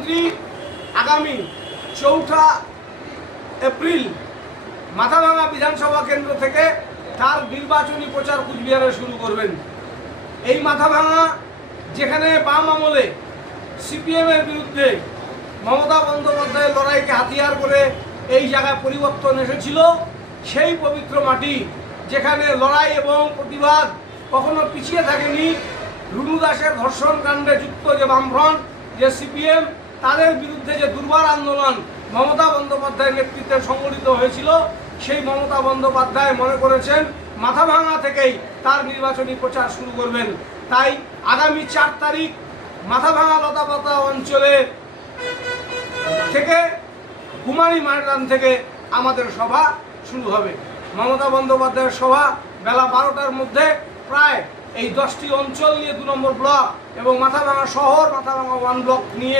মুখ্যমন্ত্রী আগামী 4 এপ্রিল মাথাভাঙা বিধানসভা কেন্দ্র থেকে তার নির্বাচনী প্রচার কুচবিহারে শুরু করবেন। এই মাথাভাঙা যেখানে বাম আমলে সিপিএমের বিরুদ্ধে মমতা বন্দ্যোপাধ্যায়ের লড়াইকে হাতিয়ার করে এই জায়গায় পরিবর্তন এসেছিল, সেই পবিত্র মাটি যেখানে লড়াই এবং প্রতিবাদ কখনো পিছিয়ে থাকেনি। রুনু দাসের ধর্ষণ কাণ্ডে যুক্ত যে বামফ্রন্ট, যে সিপিএম, তাদের বিরুদ্ধে যে দুর্বার আন্দোলন মমতা বন্দ্যোপাধ্যায়ের নেতৃত্বে সংগঠিত হয়েছিল, সেই মমতা বন্দ্যোপাধ্যায় মনে করেছেন মাথাভাঙা থেকেই তার নির্বাচনী প্রচার শুরু করবেন। তাই আগামী 4 তারিখ মাথাভাঙা লতাপাতা অঞ্চলে থেকে কুমারী ময়দান থেকে আমাদের সভা শুরু হবে। মমতা বন্দ্যোপাধ্যায়ের সভা বেলা 12টার মধ্যে প্রায় এই 10টি অঞ্চল নিয়ে 2 নম্বর ব্লক এবং মাথাভাঙা শহর, মাথাভাঙা 1 ব্লক নিয়ে